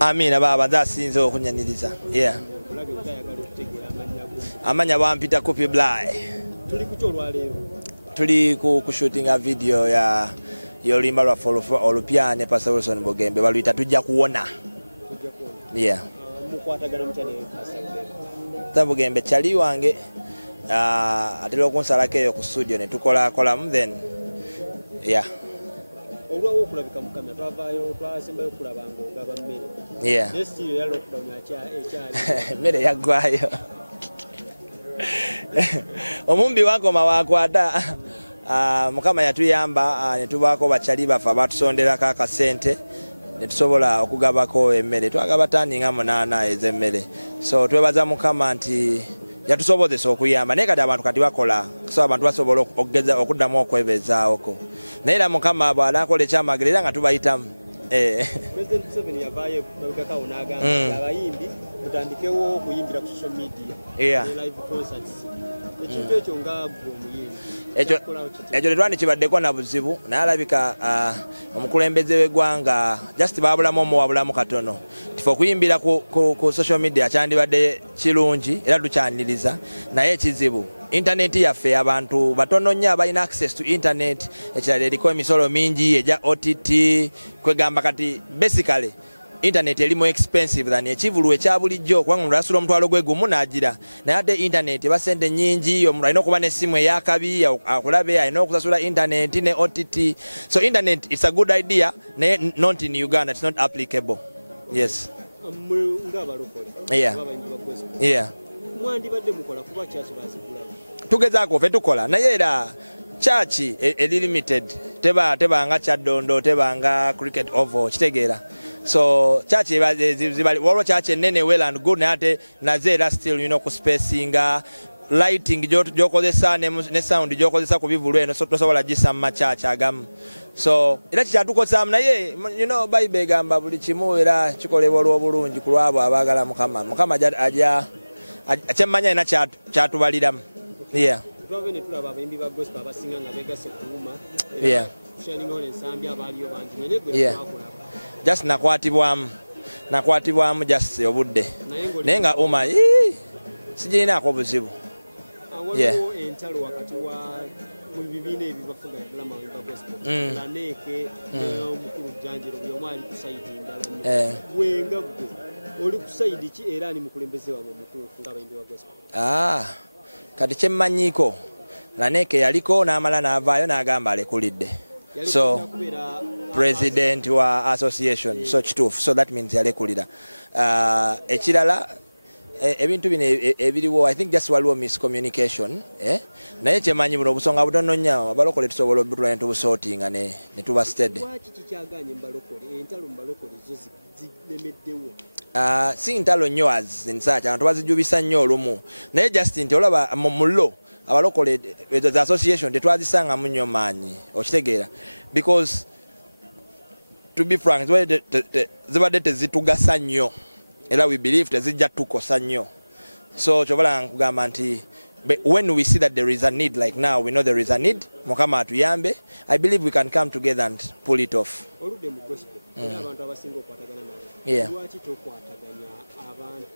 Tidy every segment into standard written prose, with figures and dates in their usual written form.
Amina baba zasinze okunyaniriza. Yeah. Amanya bampita Kupi Blay. Tuli kucholwa leo. Tuli ku shootinga video ya yolimba lwa Olupiane Pastor Wilson Bugembe baluyita tujja kuwona. Yeah. Mukwatagana mutane Pastor Bugembe. Bugembe chali wange atera okunsalako eyo ku studio ne tukola then yeah. Olwawo okulabika mukamya twavaayo twasembayo okulabanga ogaba mmere. Yeah. Nesitiri ya lockdown ekyali. Mmere yaggwayo. Omumbi wakoma wakwata mukama yatuyamba ne tubaako bachali bafa batusonderako akasente ne tusobola okugabako emmere twagaba tani nga 8 ez'emmere. So twebaza mukama nti yatusobozesa okuyamba naye kati abantu kati bakola so abantu basobola okugeza okuddamu okwebezaawoko naye era mukama bw'anakola ekyamagero era nga tubayitamu. President Museveni yavaayo babikakawo n'agamba abayimbi mutandikewo okuyimbira ku social media. Yeah. Live concerts. Ekintu ekyo nga bwe omuyimbi. Ekyo tetwandi kibaddeko na buzibu naye alabika omukulembeze w'eggwanga just baabulamu omuwabulamu katono tife okuyimbira ku social media kyandibadde kirungi era tukyaniriza naye ekizibu internet yaffe abantu batono nnyo abalina access to internet ekirala eriko emisolo mingi eja OTT kwegamba kati basically internet elimu expensive than ekivulu ekya bulijjo kubanga omuntu asula omutwalo gwe gumu n'agira naye ate internet basente nnyingi omuntu alina okuba n'essimu eyakabi akulabe alina okusasula internet ne OTT so internet it's a good idea naye not in Uganda it's not applicable. Yes. Yeah. Yeah. Mwandibadde mukola kuba church bazigula. Tugezaako fe tukola naye era church eri limited teba nga Kyaddondo teba nga Cricket Oval kitegeera. So church zibali waliwo church enene well and good naye naze era still ku spacinga lighting gyokozesa ne sound gyokozesa ku bivulu eno so tosobola gisa mu church agamu. So era kikyatukozaamu naye Bible egamba buli kimu era kikolebwa olw'obulungi ku lwabo abaagala Mukama ajja akyemmanya ina kyatubaliramu. Yeah. Twavene tulaba abayimbi ba gospel abasinga nga begase kuuma. Yeah. Sharing all ensambi abaliyo bantu naye gwe twakulaba. Just nakwatibwamu just obudde naye nga sijirinaako buzibu. Waliwo entalo wakati wa mu bibiina ebibafuga ddala amayimba gospel Laneke omukulu Janjero buli omu ali ku sayidi ndala gwenga gwe oli ku sayidi ki era ani mukulembeze wamwe mutuufu ng'abayimbi ba gospel? Kati kyemmanyiiko Laneke yaliko n'amala n'avaayo n'agamba alekulidde. So president wa association so kituufu so that means yalekulira. Ekirala ebintu bino ebiriwo I think just waliwo miscommunication naye kyemanyi buno obusonga butono nnyo abalokole tusobola obutula ne tubusootinga ne tuba steady. Lwaki kyaganye mbalokole entalo mbalokole zo zilemeddewo? Si ntalo nnyo azinsa abantu bazijubisa nnyo olumu naye just nti olaba mu law abalokole the association tetwazisangamu nnyo maanyi okitegeera because to be frank zibadde tezitugasa nnyo era we believe tezijja tukosa nnyo so kyobola nkugamba nti when we see that there is a need like now we know there is a need Mukama atuyambe I believe we can come together and pull it off. Olude mu gospel abantu abasinga okwatagana naye lwaki tokwataganya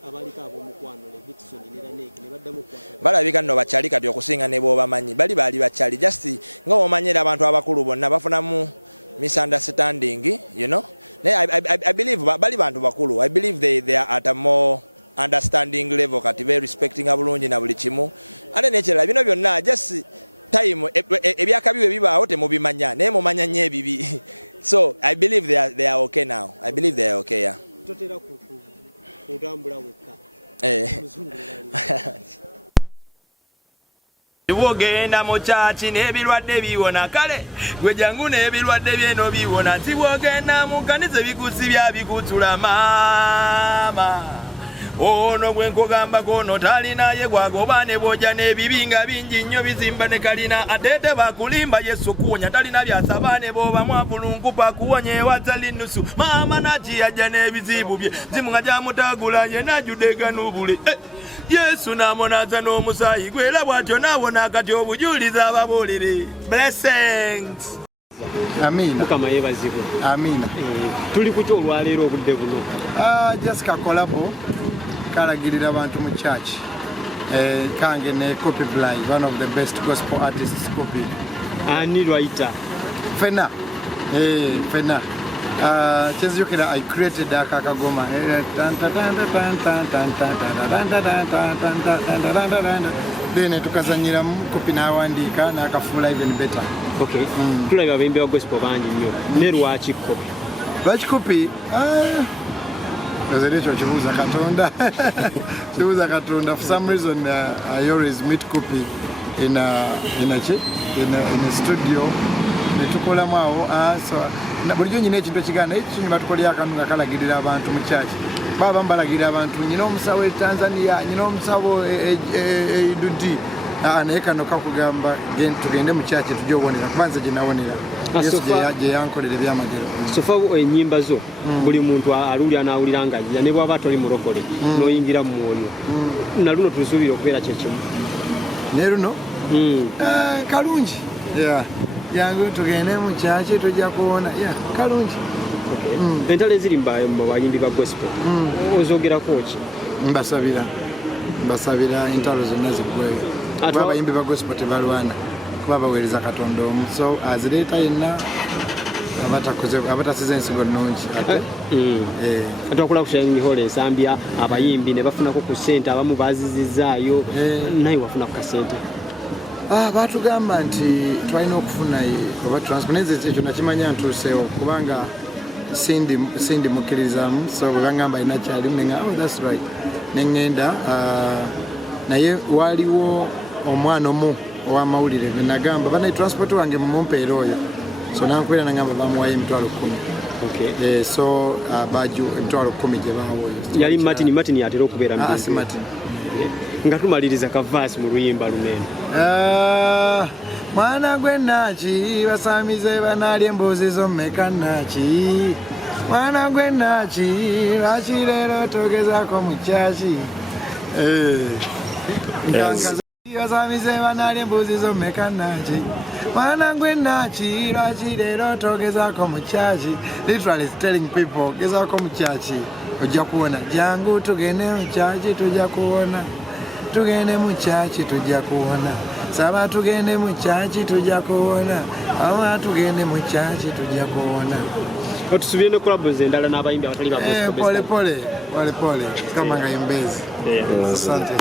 abaliko ab'omukwano ne Dickson ne Laneke ne baddamu kwatagana balabika nno bakyali kati okusinga ne bw'obamanyi baali bakyali just nga omanyira abantu abakulu bonna bafunamu misunderstanding I believe bali bantu bakulu I believe they are at a more understanding level kati be respecting abulungi na buli kimu ate nekirala bino byonna just time ebyakabiwe bibaawo temubimanya naye mumanya nnyo ebibi so I believe they are okay now. I believe they are okay. Yeah. Totera kutambula wekka. Tibwogenda mu kyaki n'ebirwadde biwona kale gwe jangu n'ebirwadde byeno biwona tibwogenda mu kanisa bikusibya bikutula maama ono gwe nkugamba kono talinaye gwagoba ne bwojja n'ebibinga bingi nnyo bizimba ne kalina atete bakulimba Yesu kuwonya talina byasaba ne bwoba mwavulunkupa kuwonya ewaza linusu maama nakiyajja n'ebizibu bye zimunga gyamutagula yena judega n'obule Yesu namonaza n'omusaayi gwe era bw'atyo naawona kati obujuliza ababuulire. Blessings. Amina. Mukama yeebazibwe. Amina. Tuli ku kyo olwaleero obudde buno. Jessica Kolabo kalagirira abantu mu church. Kange ne Copy Fly, one of the best gospel artists Copy. Ani writer. Fena. Fena. Chezukira I created akakagoma. Then tukazanyira Copy nawandika nakafula even better. Okay. Tulabye abayimbi ba gospel bangi nnyo. Ne lwaki Copy? Lwaki Copy? Chibuza Katonda. For some reason, I always meet Copy in a studio. Netukola mwawo so bulijjo nyine ekintu ekigana ekyo nyuma tukolya akanunga kalagirira abantu mu church. Baba mbalagirira abantu nyina omusawo e Tanzania, nyina omusawo Dudi. Naye kano kakugamba tugende mu church tujye obonera kubanza gye nawonera. Yesu gye yankolera ebyamagero. Sofa ennyimba zo buli muntu aluli anawulira nga ne bw'aba toli mulokole n'oyingira mu mwoyo. Na luno tusuubira okubeera kyekimu. Ne luno? Kalungi. Yangu tugende mu church tujja kuwona. Kalungi. Entalo eziri mu bayimbi ba gospel ozogerako ki? Mbasabira entalo zonna ziggweyo. Abayimbi ba gospel tebalwana kuba baweereza Katonda omu, so azireeta yenna abatasize ensigo nnungi. Atwakula kushangi hole ensambya abayimbi ne bafunako ku ssente abamu bazizizaayo naye wafuna ku kasente. Batugamba nti twalina okufuna oba transport ekyo nakimanya ntuuseewo kubanga sindi mukkirizamu, so bwe bagamba alina kyalimu nenga that's right neŋŋenda naye waliwo omwana omu ow'amawulire bwe nagamba banayi transport wange mumumpeera oyo, so nankwera nagamba bamuwayo $10,000. So baju $10,000 gye bawa oyo. Yali Martin yatera okubeera mu nga tumaliriza kavaasi mu luyimba lunene. Mwana gwe naki basamize banalya embuzi zo mmeka naki, mwana gwe naki lwaki leero togezaako mu kyaki. Basamize banalya embuzi zo mmeka naki, mwana gwe naki lwaki leero togezaako mu kyaki. Literally telling people gezaako mu kyaki ojja kuwona, jangu tugende mu kyaki tujja kuwona. Tugende mu kyaki tujja kuwona, saba tugende mu kyaki tujja kuwona, awa tugende mu kyaki tujja kuwona. Otusubire ne clubs endala n'abayimbi abatali ba gospel. Pole kama nga Imbezi. Asante.